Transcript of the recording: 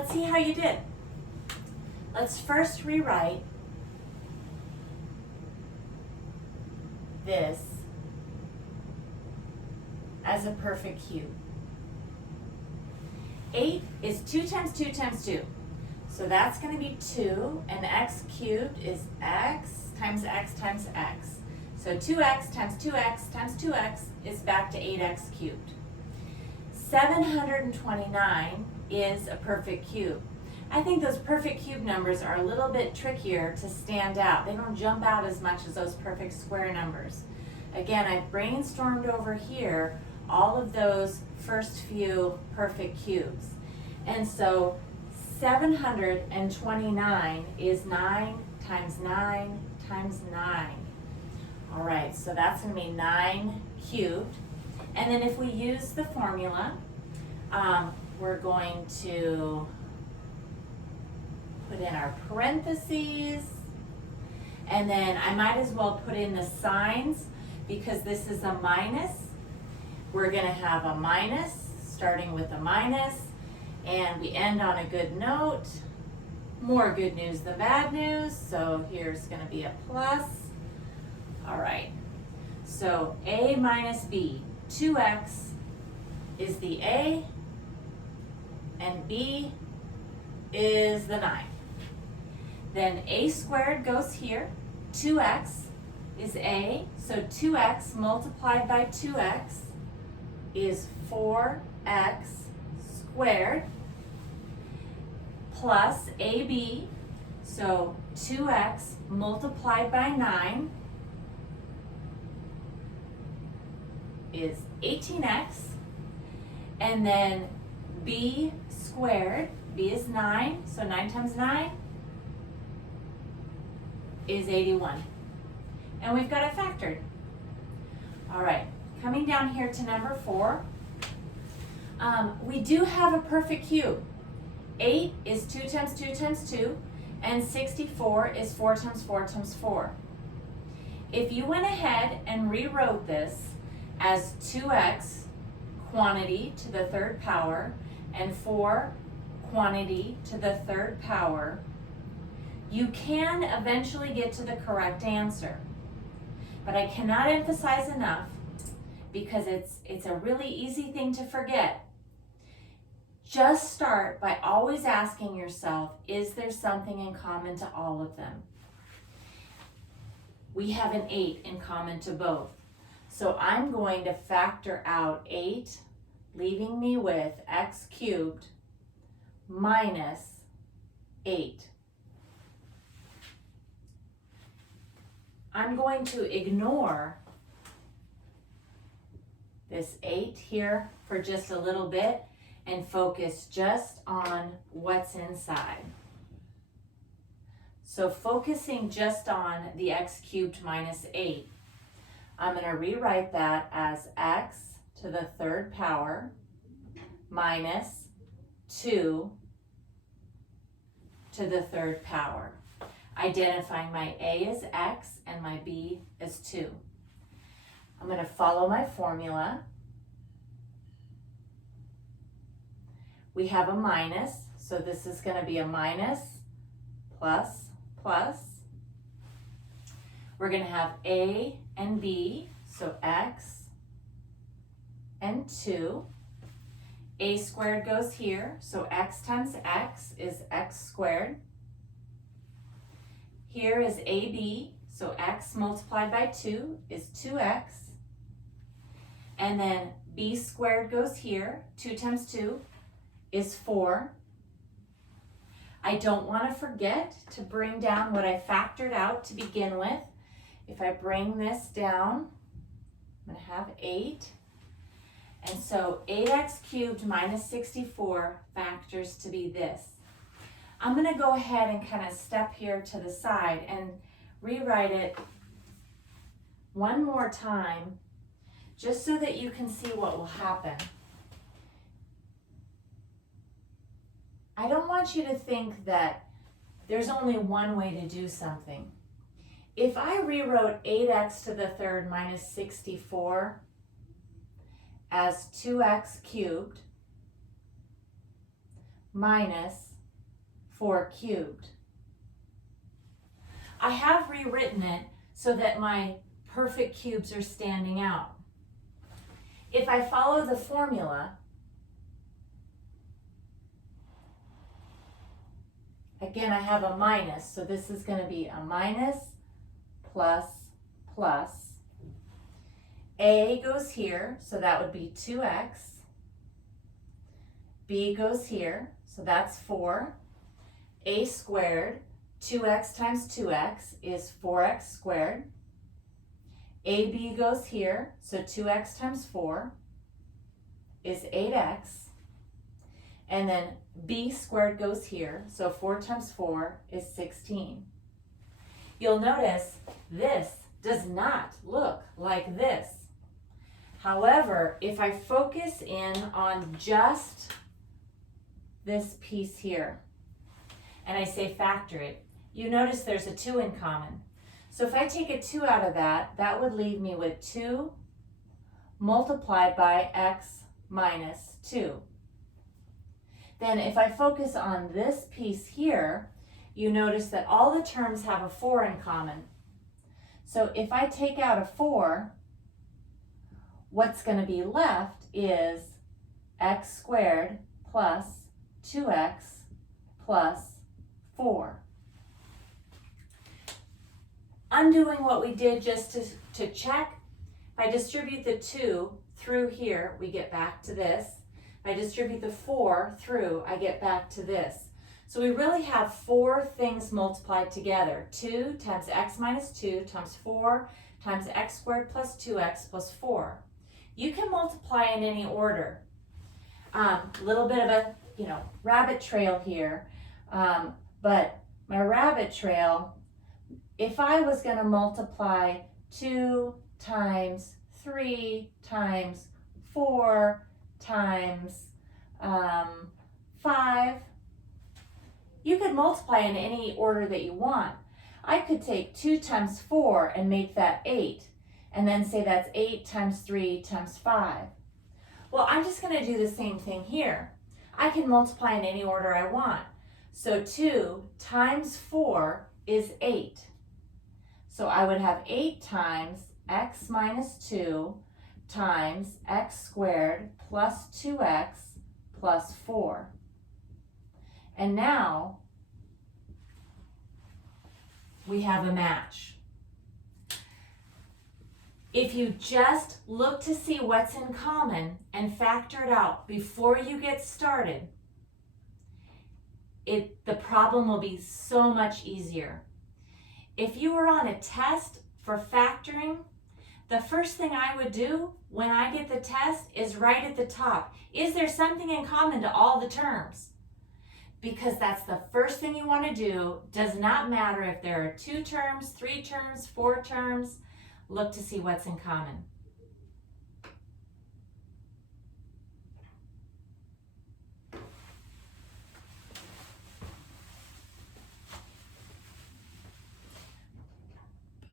let's see how you did. Let's first rewrite this as a perfect cube. 8 is 2 times 2 times 2. So that's going to be 2, and x cubed is x times x times x. So 2x times 2x times 2x is back to 8x cubed. 729 is a perfect cube. I think those perfect cube numbers are a little bit trickier to stand out. They don't jump out as much as those perfect square numbers. Again, I brainstormed over here all of those first few perfect cubes. And so 729 is 9 times 9 times 9. All right, so that's going to be 9 cubed. And then if we use the formula, we're going to put in our parentheses, and then I might as well put in the signs because this is a minus. We're going to have a minus, starting with a minus, and we end on a good note. More good news than bad news, so here's going to be a plus. All right, so a minus b, 2x is the a, and b is the 9. Then a squared goes here, 2x is a, so 2x multiplied by 2x is 4x squared, plus ab, so 2x multiplied by 9 is 18x, and then b squared, b is 9, so 9 times 9 is 81. And we've got it factored. All right, coming down here to number 4, we do have a perfect cube. 8 is 2 times 2 times 2, and 64 is 4 times 4 times 4. If you went ahead and rewrote this as 2x quantity to the third power and 4 quantity to the third power, you can eventually get to the correct answer. But I cannot emphasize enough, because it's a really easy thing to forget. Just start by always asking yourself, is there something in common to all of them? We have an 8 in common to both. So I'm going to factor out 8, leaving me with x cubed minus 8. I'm going to ignore this 8 here for just a little bit and focus just on what's inside. So focusing just on the x cubed minus 8, I'm going to rewrite that as x to the third power minus 2 to the third power. Identifying my a as x and my b as 2. I'm going to follow my formula. We have a minus, so this is going to be a minus plus plus. We're going to have a and b, so x and 2. A squared goes here, so x times x is x squared. Here is ab, so x multiplied by 2 is 2x. And then b squared goes here, 2 times 2 is 4. I don't want to forget to bring down what I factored out to begin with. If I bring this down, I'm going to have 8. And so 8x cubed minus 64 factors to be this. I'm going to go ahead and kind of step here to the side and rewrite it one more time, just so that you can see what will happen. I don't want you to think that there's only one way to do something. If I rewrote 8x to the third minus 64 as 2x cubed minus 4 cubed. I have rewritten it so that my perfect cubes are standing out. If I follow the formula, again, I have a minus, so this is going to be a minus, plus, plus. A goes here, so that would be 2x. B goes here, so that's 4. A squared, 2x times 2x is 4x squared. AB goes here, so 2x times 4 is 8x. And then B squared goes here, so 4 times 4 is 16. You'll notice this does not look like this. However, if I focus in on just this piece here, and I say factor it, you notice there's a 2 in common. So if I take a 2 out of that, that would leave me with 2 multiplied by x minus 2. Then if I focus on this piece here, you notice that all the terms have a 4 in common. So if I take out a 4, what's going to be left is x squared plus 2x plus 4. Undoing what we did just to check, if I distribute the 2 through here, we get back to this. If I distribute the 4 through, I get back to this. So we really have 4 things multiplied together. 2 times x minus 2 times 4 times x squared plus 2x plus 4. You can multiply in any order. A little bit of a, rabbit trail here. But my rabbit trail, if I was going to multiply 2 times 3 times 4 times 5, you could multiply in any order that you want. I could take 2 times 4 and make that 8, and then say that's 8 times 3 times 5. Well, I'm just going to do the same thing here. I can multiply in any order I want. So 2 times 4 is 8. So I would have 8 times x minus 2 times x squared plus 2x plus 4. And now we have a match. If you just look to see what's in common and factor it out before you get started, the problem will be so much easier. If you were on a test for factoring, the first thing I would do when I get the test is write at the top, is there something in common to all the terms? Because that's the first thing you want to do. Does not matter if there are 2 terms, 3 terms, 4 terms. Look to see what's in common.